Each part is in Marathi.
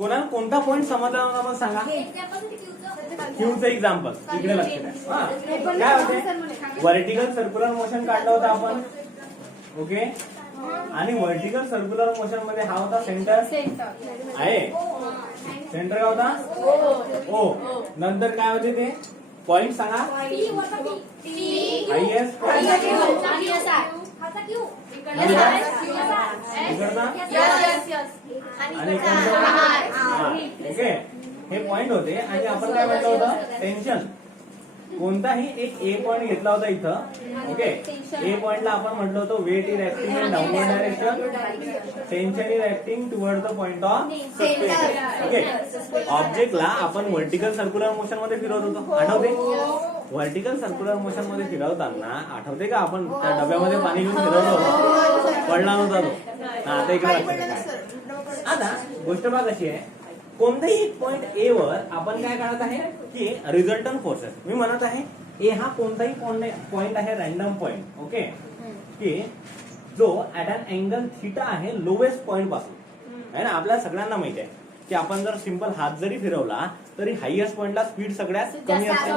कोणाला कोणता पॉईंट समजला होता मग सांगा. क्यूचं एक्झाम्पल इकडे लक्ष द्या. काय होते, व्हर्टिकल सर्क्युलर मोशन काढलं होतं आपण. ओके, आणि व्हर्टिकल सर्क्युलर मोशन मध्ये हा होता सेंटर आहे. सेंटर काय होता ओ. नंतर काय होते ते पॉइंट सांगा. हायएस्ट आणि ओके, हे पॉइंट होते. आणि आपण काय म्हटलं होतं, टेन्शन. कोणताही एक ए पॉइंट घेतला होता इथं. ओके, ए पॉइंटला आपण म्हटलं होतं weight is acting in downward direction, tension is acting toward the point of suspension. Okay, ऑब्जेक्टला आपण व्हर्टिकल सर्क्युलर मोशन मध्ये फिरवत होतो, आठवते. व्हर्टिकल सर्क्युलर मोशन मध्ये फिरवताना आठवते का आपण त्या डब्यामध्ये पाणी घेऊन फिरवलं होतं, पडला नव्हता तो. आता इकडे आता गोष्ट बघा कशी आहे. कोणत्याही एक पॉइंट ए वर आपण काय काढत आहे की रिझल्टंट फोर्सेस. मी म्हणत आहे ए हा कोणताही पॉइंट आहे, रॅन्डम पॉइंट. ओके, की जो ऍट अन अँगल थिटा आहे लोवेस्ट पॉइंट पासून आहे ना. आपल्याला सगळ्यांना माहिती आहे की आपण जर सिंपल हात जरी फिरवला तरी हायएस्ट पॉइंटला स्पीड सगळ्यात कमी असते,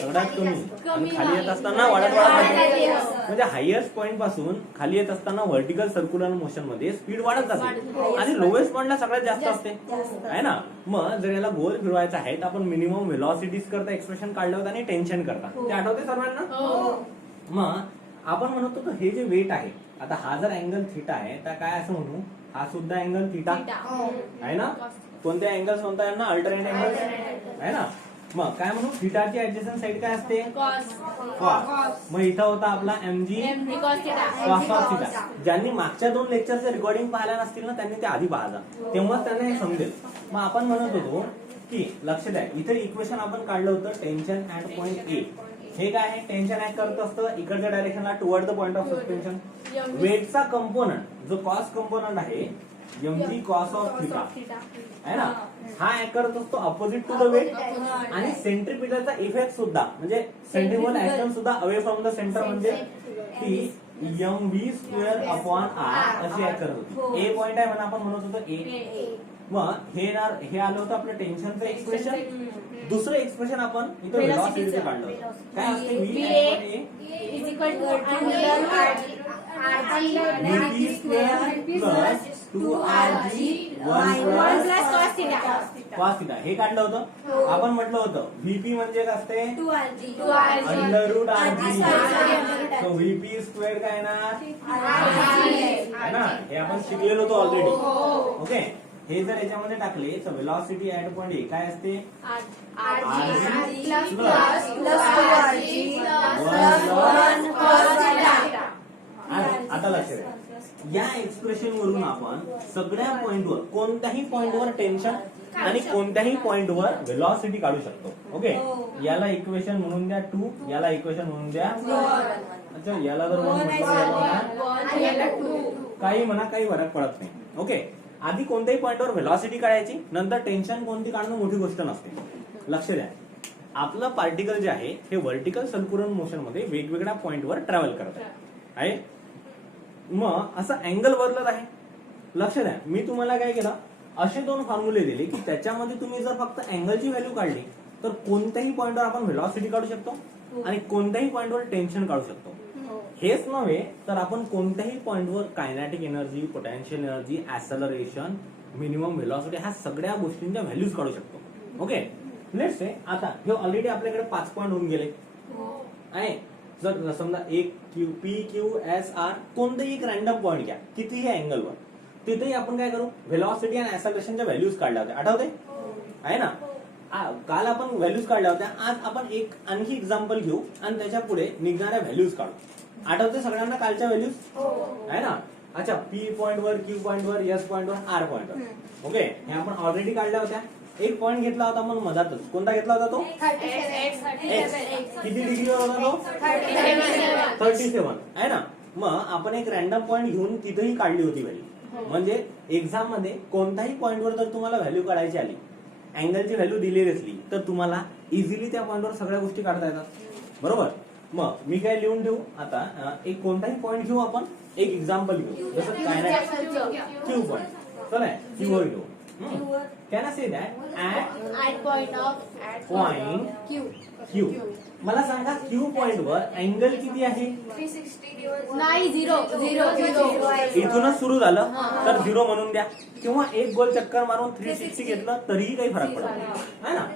सगळ्यात कमी. आणि खाली येत असताना वाढत म्हणजे हायएस्ट पॉइंट पासून खाली येत असताना व्हर्टिकल सर्क्युलर मोशन मध्ये स्पीड वाढत जाते आणि लोवेस्ट पॉइंटला सगळ्यात जास्त असते आहे ना. मग जर याला गोल फिरवायचा आहे तर आपण मिनिमम व्हेलॉसिटीज करता एक्सप्रेशन काढलं होतं आणि टेन्शन करता, ते आठवते सर्वांना. मग आपण म्हणत होतो हे जे वेट आहे, आता हा जर अँगल थिटा आहे तर काय असं म्हणू, हा सुद्धा अँगल थिटा आहे ना. कोणत्या अँगल्स म्हणता यांना, अल्टरनेट अँगल आहे ना. मग काय म्हणू, थिटाची ऍडजस्टंट साइड काय असते, कॉस. मग इथं होता आपला एमजी कॉस ऑफ थिटा. ज्यांनी मागच्या 2 लेक्चरचे रेकॉर्डिंग पाहिल्या नसतील ना त्यांनी ते आधी पाहायचा, तेव्हाच त्यांना हे समजेल. मग आपण म्हणत होतो की लक्ष द्या, इथे इक्वेशन आपण काढलं होतं टेन्शन ऍट पॉइंट ए. हे काय आहे, टेन्शन ऍक्ट करत असतं इकडच्या डायरेक्शनला toward the point of suspension. वेटचा कंपोनंट जो कॉस कंपोनंट आहे एमजी कॉस ऑफ थिटा आहे ना, हा ऍक्ट करत असतो अपोजिट टू द वेट. आणि सेंट्रिपिटलचा इफेक्ट सुद्धा म्हणजे सेंट्रिफ्युगल ऍक्शन सुद्धा अवे फ्रॉम द सेंटर म्हणजे ती mv² अपॉन आर अशी ऍक्ट करत होती. ए पॉइंट आहे म्हणून आपण म्हणत होतो ए. मग हे आलं होतं आपलं टेन्शनचं एक्सप्रेशन. दुसरं एक्सप्रेशन आपण इथं व्हेलॉसिटीचं काढलं होतं. काय असते, v is equal to VP² plus 2RG 1 plus cos theta. हे काढलं होतं. आपण म्हटलं होतं व्हीपी म्हणजे काय असते, √RG. सो VP² काय येणार आहे ना, हे आपण शिकलेलो होतो ऑलरेडी. ओके, हे जर याच्यामध्ये टाकले तर व्हेलॉसिटी ऍट पॉइंट ए काय असते, आता लक्ष द्या. या एक्सप्रेशन वरून आपण सगळ्या पॉइंटवर, कोणत्याही पॉइंटवर टेन्शन आणि कोणत्याही पॉइंटवर व्हेलॉसिटी काढू शकतो. ओके, याला इक्वेशन म्हणून द्या 2, याला इक्वेशन म्हणून द्या. अच्छा, याला जर 1 काही म्हणा, काही फरक पडत नाही. ओके, आधी कोणत्याही पॉइंटवर व्हेलॉसिटी काढायची, नंतर टेन्शन कोणती काढणं मोठी गोष्ट नसते. लक्ष द्या, आपलं पार्टिकल जे आहे हे व्हर्टिकल सर्क्युलर मोशन मध्ये वेगवेगळ्या पॉइंटवर ट्रॅव्हल करत आहे. मग असं अँगल बदलत आहे. लक्ष द्या, मी तुम्हाला काय केलं, असे 2 फॉर्म्युले दिले की त्याच्यामध्ये तुम्ही जर फक्त अँगलची व्हॅल्यू काढली तर कोणत्याही पॉइंटवर आपण व्हेलॉसिटी काढू शकतो आणि कोणत्याही पॉइंटवर टेन्शन काढू शकतो. हेच नव्हे तर आपण कोणत्याही पॉइंटवर kinetic energy, potential energy, acceleration, minimum velocity ह्या सगळ्या गोष्टींच्या व्हॅल्यूज काढू शकतो. ओके, लेट्स से आता हे ऑलरेडी आपल्याकडे 5 पॉइंट होऊन गेले आहे. जर समजा एक PQSR कोणतेही एक रॅन्डम पॉइंट घ्या, कितीही अँगलवर, तिथेही आपण काय करू, व्हेलॉसिटी आणि ऍक्सेलरेशनच्या व्हॅल्यूज काढल्या होत्या, आठवते आहे ना. काल आपण व्हॅल्यूज काढल्या होत्या. आज आपण एक आणखी एक्झाम्पल घेऊ आणि त्याच्या पुढे निघणाऱ्या व्हॅल्यूज काढू. आठवते सगळ्यांना कालच्या व्हॅल्यूज आहे ना. अच्छा, P पॉइंटवर, Q पॉइंटवर, S पॉइंटवर, R पॉइंटवर. ओके, हे आपण ऑलरेडी काढल्या होत्या. एक पॉइंट घेतला होता आपण मधातच, कोणता घेतला होता तो, X. किती डिग्रीवर होता तो, 37 आहे ना. मग आपण एक रॅन्डम पॉइंट घेऊन तिथेही काढली होती व्हॅल्यू. म्हणजे एक्झाम मध्ये कोणत्याही पॉइंटवर जर तुम्हाला व्हॅल्यू काढायची आली, अँगलची व्हॅल्यू दिलेली असली तर तुम्हाला इझिली त्या पॉइंटवर सगळ्या गोष्टी काढता येतात, बरोबर. मग मी काय लिहून ठेवू, आता एक कोणताही पॉइंट घेऊ आपण, एक एक्झाम्पल घेऊ, जसं कायनेटिक Q पॉइंट. चला क्यू वर येतो. Can I say that at point Q. मला सांगा क्यू पॉइंट वर अँगल किती आहे? नाही, 0 इथूनच सुरू झालं तर 0 म्हणून द्या, किंवा एक गोल चक्कर मारून 360 घेतलं तरीही काही फरक पडत नाही, है ना.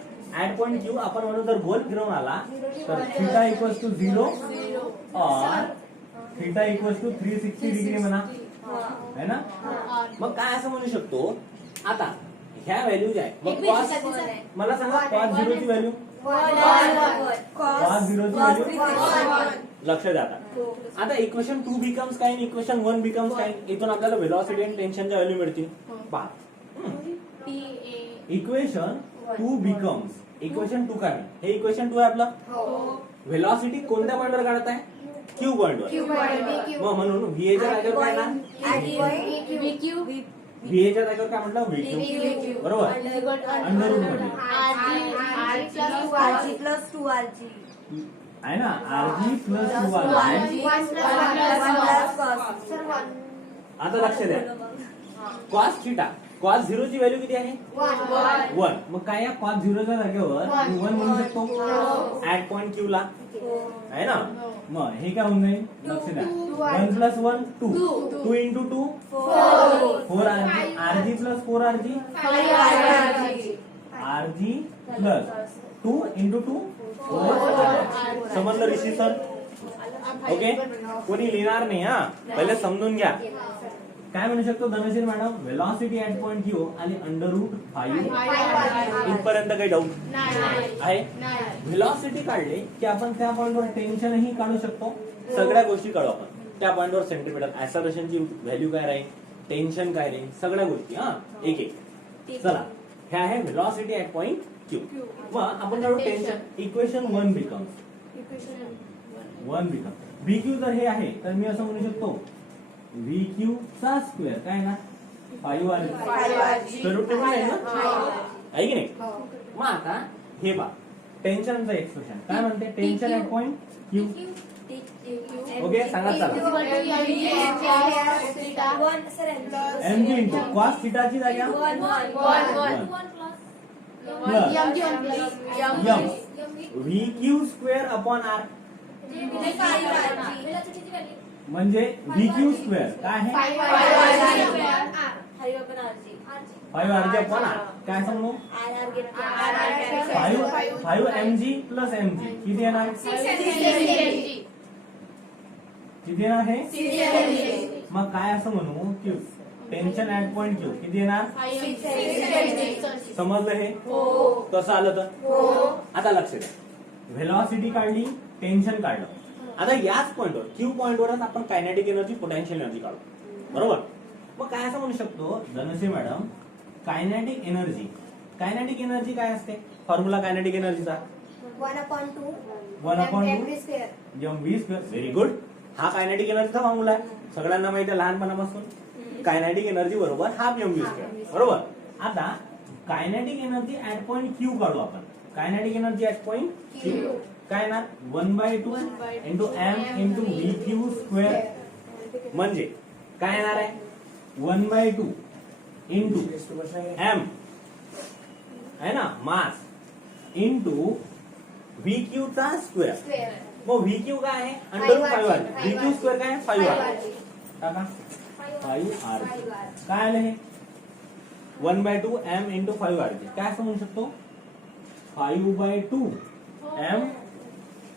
ऍट पॉइंट क्यू आपण म्हणू जर गोल फिरवून आला तर थिटा इक्वल्स टू 0 और थिटा इक्वल्स टू 360 डिग्री म्हणा, है ना. मग काय असं म्हणू शकतो, आता ह्या व्हॅल्यू ज्या आहे मग कॉस, मला सांगा कॉस 0 ची व्हॅल्यू, कॉस 0 ची व्हॅल्यू लक्ष द्या. आता इक्वेशन 2 बिकम्स काय, इक्वेशन 1 बिकम्स काय. इथून आपल्याला व्हेलॉसिटी आणि टेन्शनच्या व्हॅल्यू मिळतील. पहा, इक्वेशन 2 बिकम्स इक्वेशन 2 काय, हे इक्वेशन 2 आहे आपलं. व्हेलॉसिटी कोणत्या पॉइंटवर काढत आहे? क्यू पॉइंटवर. मग म्हणून व्हीए च्या जागेवर काय ना, व्हीए च्या जागेवर काय म्हटलं, व्हीक्यू, बरोबर. अंडर रूट मध्ये आहे ना, आरजी प्लस 2आरजी. आता लक्ष द्या, कॉस थिटा, कॉस 0 ची व्हॅल्यू किती आहे? 1. मग काय या कॉस 0 च्या जागेवर 1 म्हणू शकतो ऍट पॉइंट क्यू ला, आहे ना. मग हे काय होऊन जाईल, लक्ष द्या. 1 plus 1 2, 2 into 2 4 RG, RG plus 4 RG, RG plus 2 into 2 4. समजलं ऋषी सर? ओके, कोणी लिहिणार नाही हा, पहिले समजून घ्या. काय म्हणू शकतो Dhanshil madam, velocity at point Q आणि अंडर रूट 5 इथपर्यंत काही डाऊट आहे? व्हेलॉसिटी काढले की आपण त्या पॉइंटवर टेन्शनही काढू शकतो, सगळ्या गोष्टी काढू आपण. त्या पॉइंटवर सेंट्रिपिटल ऍक्सलरेशनची व्हॅल्यू काय राहील, टेन्शन काय राहील, सगळ्या गोष्टी हा एक एक. चला, हे आहे व्हेलॉसिटी ऍट पॉइंट क्यू. मग आपण काढू टेन्शन. इक्वेशन 1 बिकम्स बीक्यू जर हे आहे तर मी असं म्हणू शकतो व्हीक्यू चा स्क्वेअर काय ना 5आरजी. स्क्वेअर टेबल आहे ना, आहे की नाही. मग आता हे पहा, टेन्शनचं एक्सप्रेशन काय म्हणते, tension at point Q. Okay, सांगा चला. एमजी इंटू कॉस थिटाची जागा एम व्हीक्यू स्क्वेअर अपॉन आर, म्हणजे व्हीक्यू स्क्वेअर काय आहे 5आरजी अपॉन आर. काय सांगू, 5 एमजी प्लस एमजी किती येणार, किती येणार हे. मग काय असं म्हणू की टेन्शन ऍट पॉइंट क्यू किती येणार, समजलं हे कसं आलं तर. आता लक्ष द्या, व्हेलॉसिटी काढली, टेन्शन काढलं. आता याच पॉइंटवर क्यू पॉइंटवरच आपण कायनेटिक एनर्जी, पोटेन्शियल एनर्जी काढू, बरोबर. मग काय असं म्हणू शकतो Dhanashree madam, kinetic energy, kinetic energy काय असते, फॉर्म्युला कायनेटिक एनर्जीचा 1/2 mv स्क्वेअर. Very good. हा कायनेटिक एनर्जीचा फॉर्म्युला आहे, सगळ्यांना माहिती आहे लहानपणापासून. कायनेटिक एनर्जी बरोबर हाफ mv स्क्वेअर, बरोबर. आता kinetic energy at point Q काढू आपण. Kinetic energy at point Q काय ना 1/2 into M into VQ square, म्हणजे काय येणार आहे 1/2 इंटू एम है ना मास इंटू व्हीक्यू चा स्क्वेअर. मग व्हीक्यू काय आहे अंडर रूट 5 आर, व्हीक्यू स्क्वेअर काय आहे 5 आर टाका 5 आर. काय आलं हे 1/2 एम इंटू 5 आर. काय असं म्हणू शकतो 5/2 एम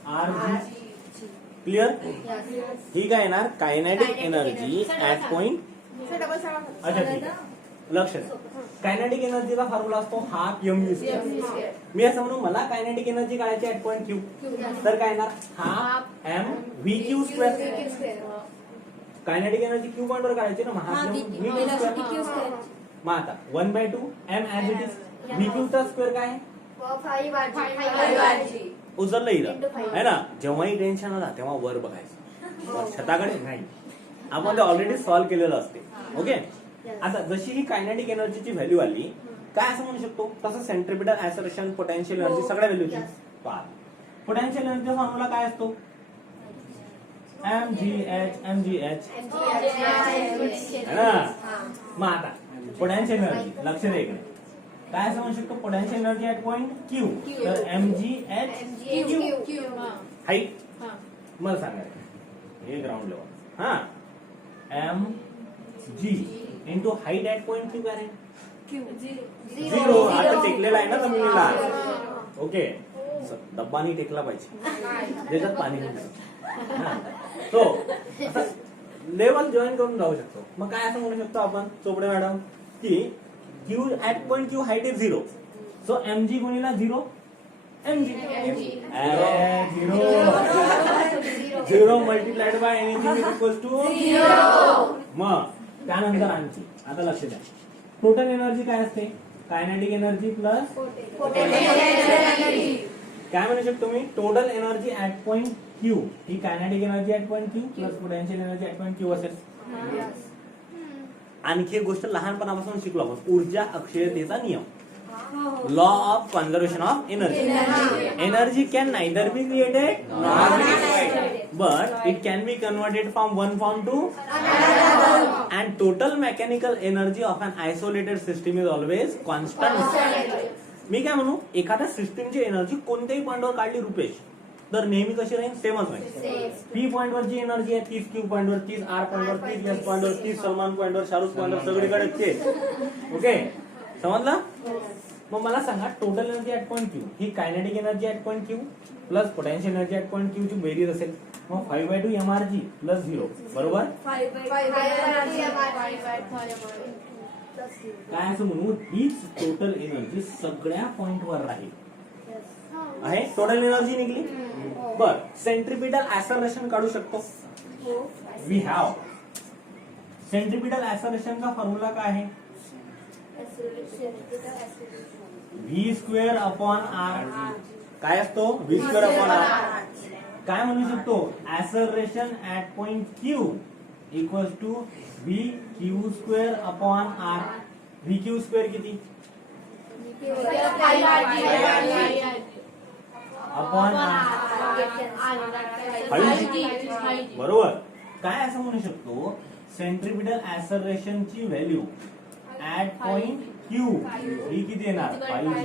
आर जी. क्लिअर. ही काय येणार कायनेटिक एनर्जी ऍट पॉइंट. अच्छा ठीक आहे, लक्ष द्या. कायनेटिक एनर्जीचा फॉर्म्युला असतो हाफ mv स्क्वेअर. मी असं म्हणू मला कायनेटिक एनर्जी काढायची ऍट पॉइंट क्यू, तर काय येणार half M V Q square. Kinetic energy Q point वर काढायची ना, half M V Q square. मग आता 1/2 M as it is, V Q चा स्क्वेअर काय आहे 5आरजी. उचललं इथं आहे ना. जेव्हाही टेन्शन आला तेव्हा वर बघायचं, छताकडे नाही. आपण ते ऑलरेडी सॉल्व्ह केलेलं असते. ओके. आता जशी ही कायनेटिक एनर्जीची व्हॅल्यू आली, काय असं म्हणू शकतो तसं सेंट्रिपिटल ऍक्सलरेशन, पोटेन्शियल एनर्जी सगळ्या व्हॅल्यूची पहा. पोटेन्शियल एनर्जीचा फॉर्म्युला काय असतो mgh mgh है ना. मग आता पोटेन्शियल एनर्जी. लक्ष द्या इकडे. काय असं म्हणू शकतो potential energy at point Q. तर mgh हाईट. मला सांगा हे ग्राउंड लेवल. हा mg into height at point Q काय आहे? 0. आता टेकलेला आहे ना जमिनीला. ओके, डब्बा नाही टेकला पाहिजे ज्याच्यात पाणी नाही. सो लेवल जॉईन करून जाऊ शकतो. मग काय असं म्हणू शकतो आपण चोपडे मॅडम की Q at point Q height is 0. So mg गुणिला 0 mg. 0 multiplied by anything is equal to 0. मग त्यानंतर आणखी आता लक्ष द्या. टोटल एनर्जी काय असते? कायनेटिक एनर्जी प्लस काय म्हणू शकतो मी? Total energy at point Q ही kinetic energy at point Q plus potential energy at point Q असेल. आणखी एक गोष्ट लहानपणापासून शिकलो आपण, ऊर्जा अक्षयतेचा नियम. Law of conservation of energy. Energy can neither be created nor be destroyed, but it can be converted from one form to and total mechanical energy of an isolated system is always constant. मी काय म्हणू, एखाद्या सिस्टीमची एनर्जी कोणत्याही पॉइंटवर काढली रुपेश तर नेहमी कशी राहील? सेमच राहील. पी पॉइंट वरची एनर्जी आहे 30, क्यू पॉइंट वर 30, आर पॉइंट वर 30, एस पॉइंट वर 30, सलमान पॉइंट वर, शाहरुख पॉइंट वर, सगळीकडे तेच. ओके, समजलं? मग मला सांगा total energy at point Q ही kinetic energy at point Q plus potential energy at point Q ची बेरीज असेल. मग 5/2 mrg प्लस 0 बरोबर. काय असं म्हणू, हीच टोटल एनर्जी सगळ्या पॉइंटवर राहील. आहे टोटल एनर्जी निघली. बर, सेंट्रिपिटल ऍसलरेशन काढू शकतो. वी हॅव सेंट्रिपिटल ऍसलरेशन का फॉर्म्युला काय आहे? v² upon R. काय असतो? v² upon R. काय म्हणू शकतो? Acceleration at point Q equals to vq² upon R. vq² किती? अपॉन बरोबर. काय असं म्हणू शकतो? सेंट्रिपिटल ऍसलरेशन ची व्हॅल्यू ऍट पॉइंट क्यू ही किती येणार? 5g.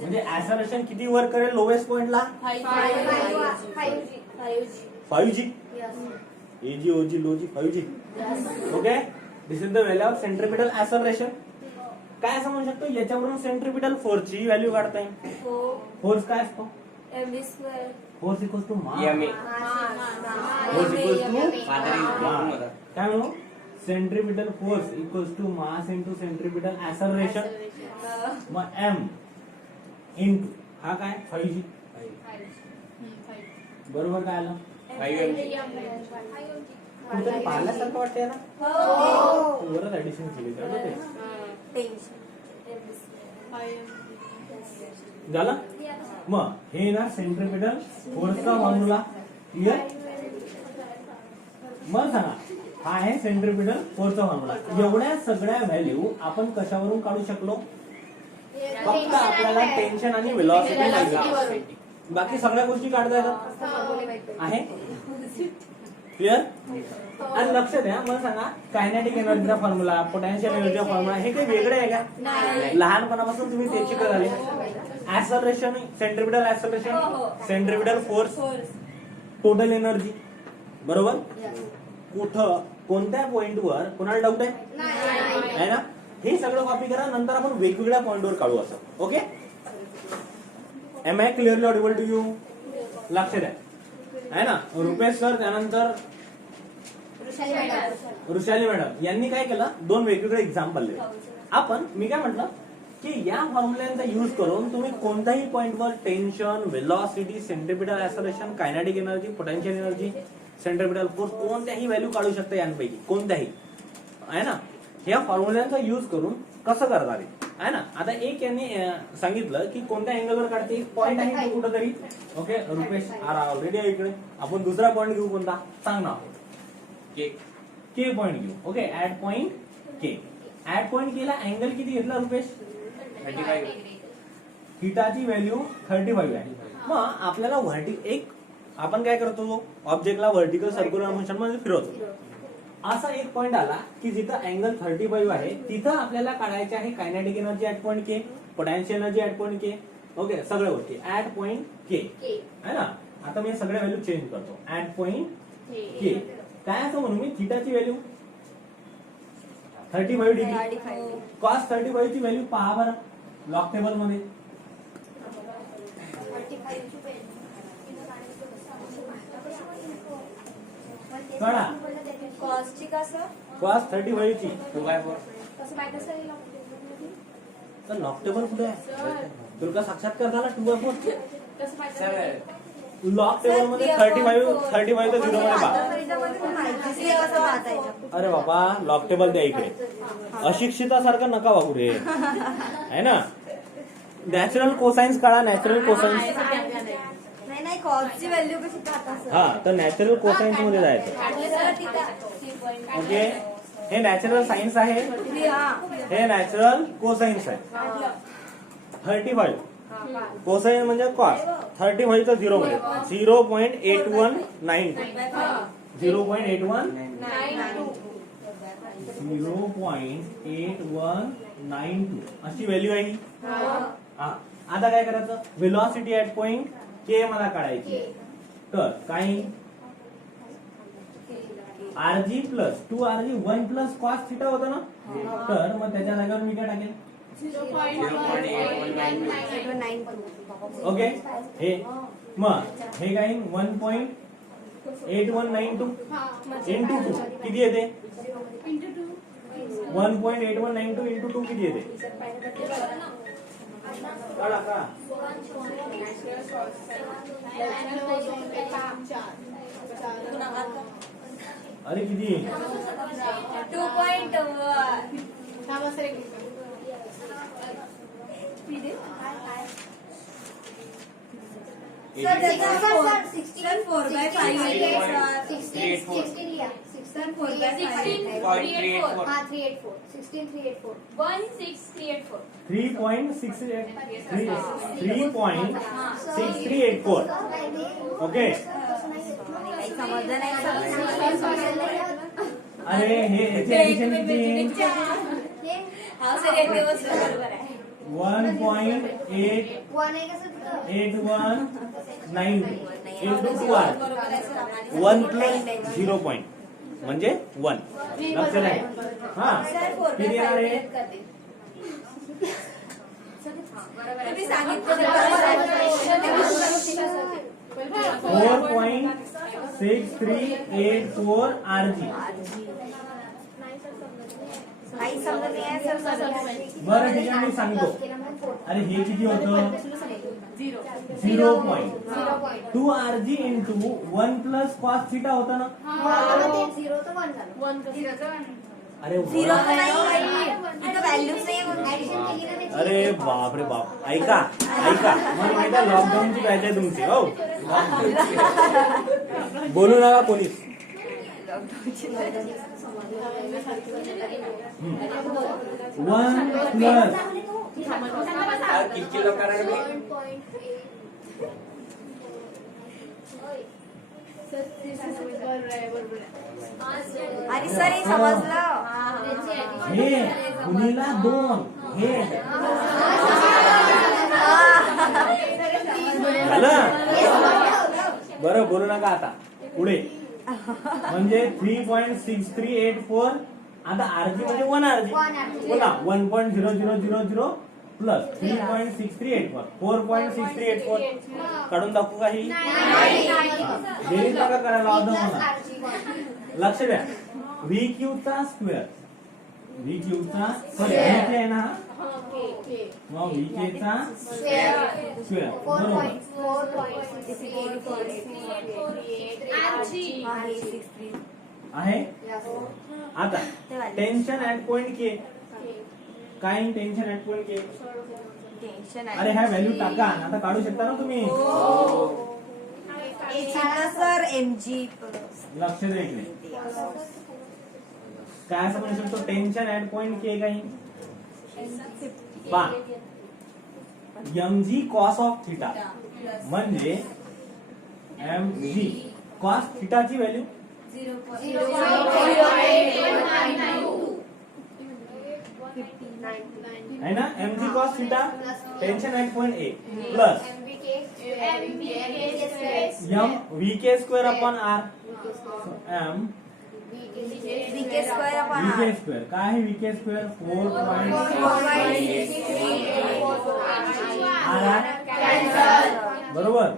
म्हणजे ऍसलरेशन किती वर्क करेल लोवेस्ट पॉइंटला? 5g. एजी ओजी लोजी 5g. Okay, this is the value of centripetal acceleration. काय असं म्हणू शकतो? याच्यावरून सेंट्रिपिटल फोर्सची व्हॅल्यू काढता येईल. फोर्स काय असतो? Force equals to mass. Force equals to काय म्हणू? Centripetal force equals to mass into centripetal acceleration. मग एम इंटू हा काय? 5g. बरोबर. काय आलं? कुठे पाहिल्यासारखं वाटतंय ना? वरच ऍडिशन केली झालं. मग हे ना सेंट्रिपिटल फोर्सचा फॉर्म्युला. क्लिअर? मग सांगा, हा आहे सेंट्रिपिटल फोर्सचा फॉर्म्युला. एवढ्या सगळ्या व्हॅल्यू आपण कशावरून काढू शकलो? फक्त आपल्याला टेन्शन आणि व्हेलॉसिटी माहिती. बाकी सगळ्या गोष्टी काढता येतात. आहे क्लिअर? आणि लक्ष द्या, मला सांगा कायनेटिक एनर्जीचा फॉर्म्युला, पोटेन्शियल एनर्जीचा फॉर्म्युला हे काही वेगळे आहे का? लहानपणापासून तुम्ही तेच शिकत आले. Acceleration, centripetal acceleration, centripetal force, total energy. बरोबर. कुठं कोणत्या पॉइंटवर कोणाला डाऊट आहे ना? हे सगळं कॉपी करा, नंतर आपण वेगवेगळ्या पॉइंटवर काढू असं. Okay, am I clearly audible to you? लक्ष द्या, आहे ना? रुपेश सर, त्यानंतर वृषाली मॅडम यांनी काय केलं? दोन वेगवेगळे एक्झाम्पल दिले. आपण मी काय म्हटलं की या फॉर्म्युलांचा यूज करून तुम्ही कोणत्याही पॉइंटवर tension, velocity, centripetal acceleration, kinetic energy, potential energy, centripetal force कोणत्याही व्हॅल्यू काढू शकता यांपैकी कोणत्याही. आहे ना? ह्या फॉर्म्युलांचा यूज करून कसं करता येईल, आहे ना? आता एक यांनी सांगितलं की कोणत्या अँगलवर काढते. एक पॉइंट आहे तो कुठंतरी. ओके, रुपेश ऑलरेडी आहे इकडे. आपण दुसरा पॉइंट घेऊ. कोणता? सांग ना. के पॉइंट घेऊ. Okay, at point K. At point केला अँगल किती घेतला रुपेश? 35. थीटाची व्हॅल्यू 35 आहे. मग आपल्याला एक आपण काय करतो, ऑब्जेक्टला व्हर्टिकल सर्क्युलर मोशन मध्ये फिरवतो. असा एक पॉइंट आला की जिथं अँगल 35 आहे तिथं आपल्याला काढायचे आहे kinetic energy at point K, potential energy at point K. Okay, सगळ्या गोष्टी ऍट पॉइंट के आहे ना. आता मी सगळ्या व्हॅल्यू चेंज करतो. ऍट पॉइंट के काय असं म्हणू मी, थिटाची व्हॅल्यू 35 डिग्री, कॉस 35 ची व्हॅल्यू पहा बरं लॉग टेबल मध्ये. कळा कॉस्टची कसं कॉस 35 ची कसं माहिती असेल तर लॉग टेबल कुठे आहे? तुला साक्षात्कार झाला 2/4 कसं माहिती असेल लॉग टेबल मध्ये 35 तर 0 मध्ये पहा. अरे बाबा लॉग टेबल द्या इकडे. अशिक्षितासारखं नका वागू रे आहे ना. नॅचरल कोसाइन्स काढा, नॅचरल कोसाइन्स. नाही कॉस्टची व्हॅल्यू कशी पाहता हा तर नॅचरल कोसाइन्स मध्ये जायचं. ओके, हे नॅचरल सायन्स आहे, हे नॅचरल कोसाइन्स आहे. 35 कोसाइन म्हणजे कॉस 35 चा 0 मध्ये 0.8192 0.8192 अशी व्हॅल्यू आहे. हा आता काय करायचं, व्हेलॉसिटी ऍट पॉइंट के मला काढायची. तर काय RG plus 2RG 1 plus cos theta होता ना. तर मग त्याच्या जागेवर मी काय टाकेल 0.9 ओके. हे मग हे काय 1.8192 इंटू 2 किती येते 1.8192 इंटू 2 किती येते कळा का. अरे किती 2.1 सर त्याचा 4/5 सर 3.6384 ओके. समजलं नाही अरे हे एडिशन किती 1.8192 इंटू 2R 1 प्लस 0 पॉइंट म्हणजे 1. लक्षात आहे. हा किती येणार आहे तुम्ही सांगितलं 4.6384 RG. काही समजत नाही सर बरं ठीक आहे मी सांगतो. अरे हे किती होतं 0.2RG into 1 plus cos theta होता ना. अरे व्हॅल्यूच नाही अरे बाप रे बाप. ऐका ऐका मला माहिती आहे लॉकडाऊनची बॅच आहे तुमची. हो बोलू नका कोणीच. 1 प्लस अरे सर हे समजलं हे गुणिला 2 हे झालं. बरं बोलू नका आता पुढे. म्हणजे 3.6384 आता RG म्हणजे 1RG पुन्हा 1.0000 प्लस 3.6384 4.6384 काढून दाखवू काही बेरीज नका करायला लावतो मला. लक्ष द्या VQ चा स्क्वेअर VQ चा सॉरी VK आहे ना मग VK चा स्क्वेअर बरोबर आहे. आता टेन्शन ऍट पॉइंट के काय टेन्शन ऍट पॉइंट के. अरे ह्या व्हॅल्यू टाका आता काढू शकता ना तुम्ही. सर mg लक्ष द्या इकडे काय असं म्हणू शकतो टेन्शन ऍट पॉइंट के काही पा mg कॉस ऑफ थिटा म्हणजे mg कॉस थिटाची व्हॅल्यू है ना, mg cos theta tension eight point A plus m vk square upon r m VK square upon vk R. Square काय आहे vk स्क्वेअर 4.6 बरोबर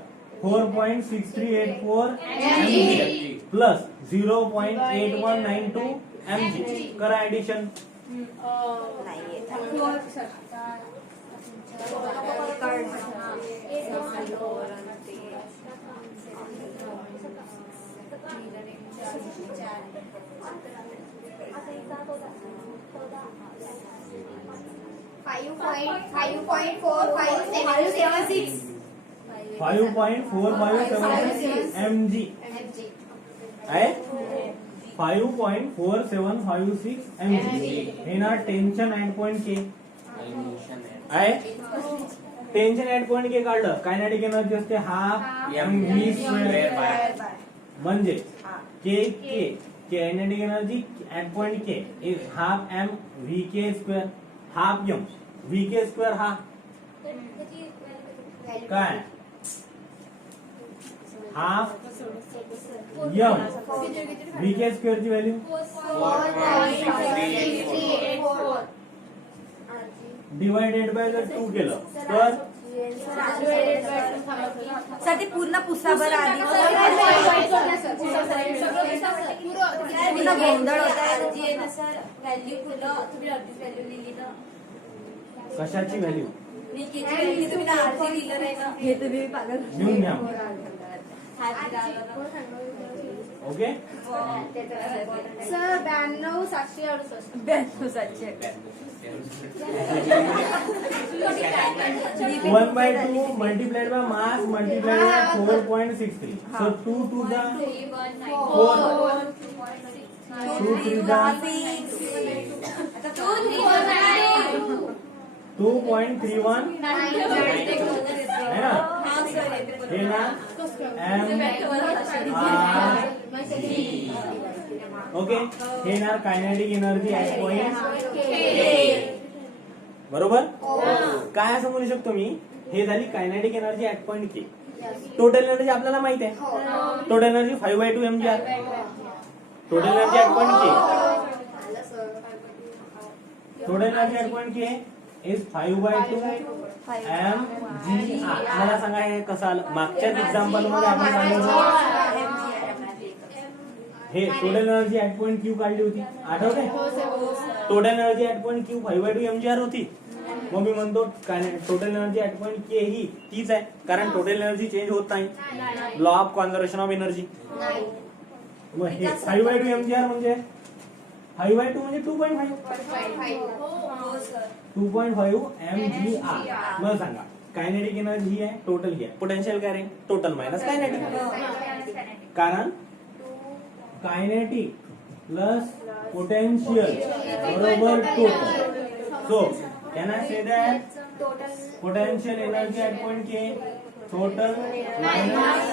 4.6384 mg प्लस 0.8192 mg करा ऍडिशन $5.4576 5.4576 mg आहे 5.4756 mg हे ना टेन्शन एट पॉइंट के आहे टेन्शन एट पॉइंट के काढलं कायनेटिक एनर्जी असते हाफ mv स्क्वेअर म्हणजे K K kinetic energy at point K is half m vk square half m vk square हा काय हाफ m vk स्क्वेअर ची व्हॅल्यू डिवायडेड बाय 2 केलं तर सर ते पूर्ण पुसाबर आधी पूर्ण गोंधळ होता सर व्हॅल्यू पूर्ण तुम्ही अर्धीच व्हॅल्यू लिहिली ना कशाची व्हॅल्यू तुम्ही अर्धी लिहिलं नाही ना हे तुम्ही पागल लिहून घ्या okay sir 92,768 1/2 multiplied by mass multiplied by 4.63 so 2 to the 4 2 3 the 2.31 है ना हे ना m r ओके हे ना कायनेटिक एनर्जी ऍट पॉइंट बरोबर काय असं म्हणू शकतो मी हे झाली kinetic energy at point K total energy आपल्याला माहित आहे total energy 5/2 mgr total energy at point K total energy at point K is 5/2 mgr मला सांगा हे कसं आलं मागच्याच एक्झाम्पल मध्ये आपण सांगितलं हे total energy at point Q काढली होती आठवते total energy at point Q 5/2 mgr होती मग मी म्हणतो टोटल एनर्जी ऍट पॉइंट के ही तीच आहे कारण टोटल एनर्जी चेंज होत नाही law of conservation of energy मग हे 5/2 mgr म्हणजे 5/2 म्हणजे 2.5 2.5 mgr मला सांगा कायनेटिक एनर्जी ही आहे टोटल ही आहे पोटेन्शियल काय राहील टोटल मायनस कायनेटिक कारण कायनेटिक प्लस पोटेन्शियल बरोबर total so can I say that potential energy at point K total minus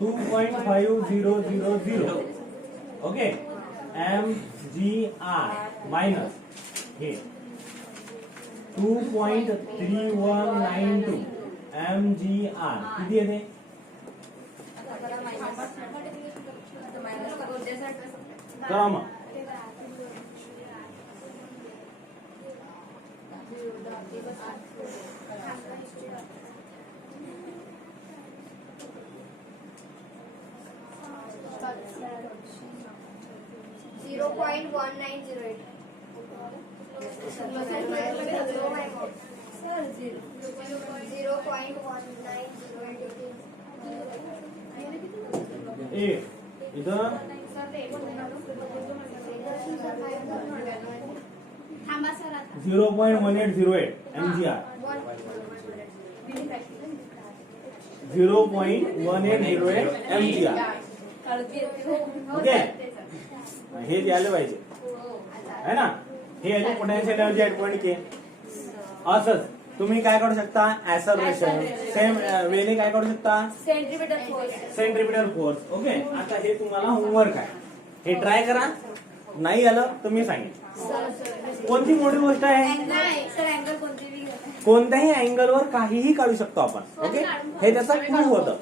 2.5000 okay mgr minus हे 2.3192 mgr किती येते करा मग 0.1908 ए इधर थांबा सर आता 0.1808 mgr 0.1808 mgr ओके हे द्यायला पाहिजे है ना हे आहे पोटेन्शियल एनर्जी ऍट पॉइंट के असंच तुम्ही काय काढू शकता ऍसर्वेशन, सेम वेने काय काढू शकता centripetal force. Centripetal force. Okay, आता हे तुम्हाला होमवर्क आहे, हे ट्राय करा. नाही आलं तर मी सांगेन. कोणती मोठी गोष्ट आहे, नाही सर, अँगल कोणती बी घ्या. कोणत्याही अँगलवर काहीही काढू शकतो आपण. ओके, हे त्याचं प्रूव्ह होतं.